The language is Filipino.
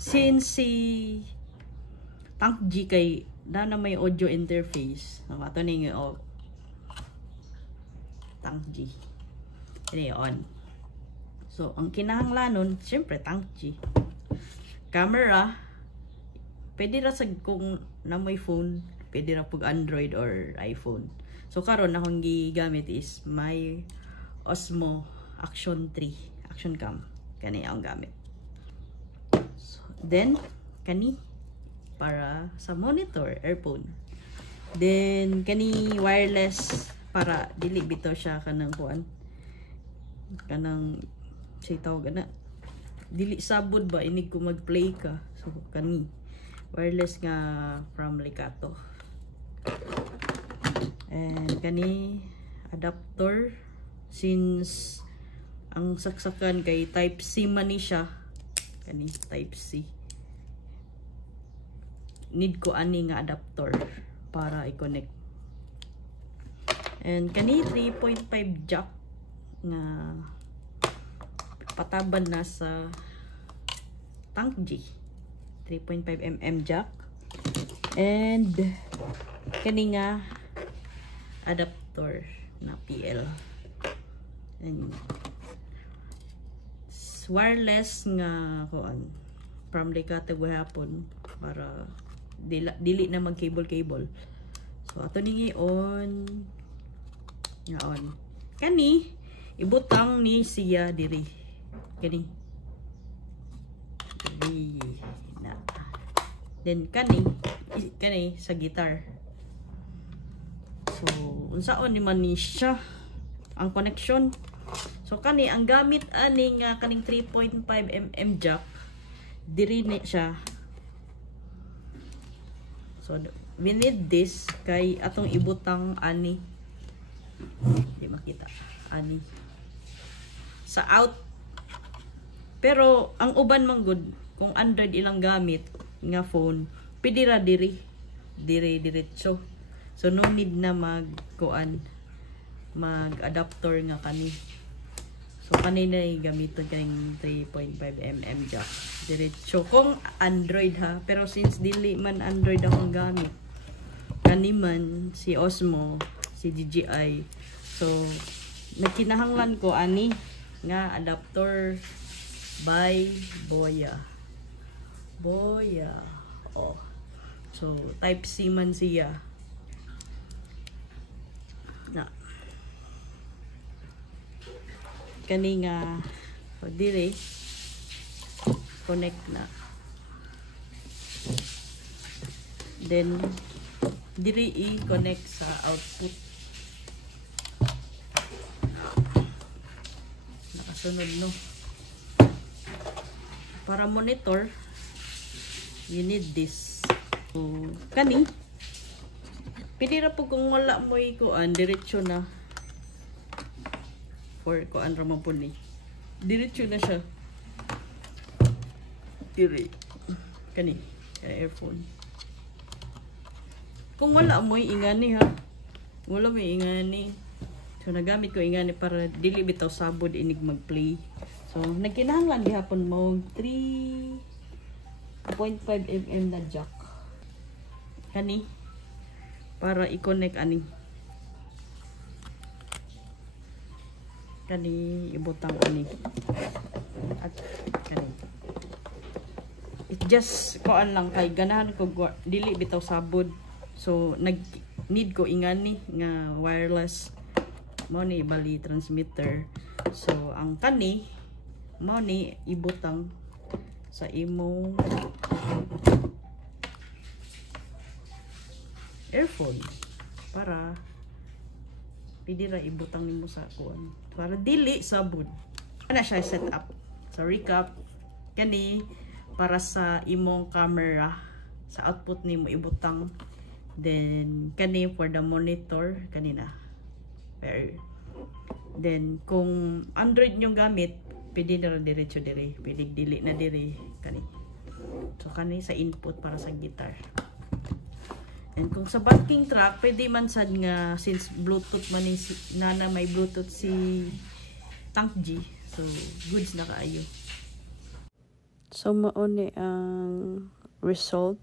since si Tank G kay na may audio interface, ato ning Tank G ini on. So ang kinahanglanon syempre Tank G. Camera pwede ra sad kung na may phone, pwede ra pug Android or iPhone. So karon akong gigamit is my Osmo Action 3 Action Cam, kani ang gamit. So, then kani para sa monitor earphone, then kani wireless para dili bitaw siya kanang kuan, kanang say tawag na dili sabod ba inig ko magplay ka. So kani wireless nga from Likato, and kani adapter since ang saksakan kay type C man ni siya, kani type C, need ko ani nga adapter para i-connect. And kani 3.5 jack nga pataban na sa Tank G, 3.5mm jack, and kani nga adapter na PL, and wireless nga kuan from Likato gihapon para dili na mag cable. So ato ni on nga on kani ibutang ni siya diri kani na, then kani sa guitar. So unsaon ni man ni siya ang connection. So kani ang gamit ani nga kaning 3.5mm jack diri ni siya. So we need this kay atong ibutang ani, di makita ani sa out. Pero ang uban man good kung Android ilang gamit nga phone, pwede ra diri diretso. So no need na mag adapter nga kani. So kanina ay gamiton kayong 3.5mm jack diretso kung Android ha. Pero since dili man Android akong gamit, kani man si Osmo, si DJI, so nagkinahanglan ko ani nga adapter by Boya. Oh, so type C man siya na kani nga diri connect na, then diri i-connect sa output. Nakasunod no. Para monitor you need this. So kani pwede ra po kung wala mo ikuan diretso na for kuan ra man po ni diretso na siya diri kani earphone. Kung wala mo ingani ha, wala mo ingani, so nagamit ko ingani para dili bitaw sabod inig magplay. So nagkinahanglan gihapon mo 3.5mm na jack kani para i-connect ani ibutang ani at kani it just kuan lang kay ganahan ko dili bitaw sabod. So need ko ingani nga wireless mo ni bali transmitter. So ang kani mo ni ibutang sa imong earphone para pwede ra ibutang nimo sa kuan para dili sabod. Ana siya set up. So recap, kani para sa imong camera sa output nimo ibutang, then kani for the monitor kanina. Then kung Android yung gamit, pwede na diretso dire, pwede dili na dire kani. So kani sa input para sa guitar. And kung sa backing track, pwede man sad nga since Bluetooth man ni nana may Bluetooth si Tank G. So goods na kaayo. So, mao ni ang result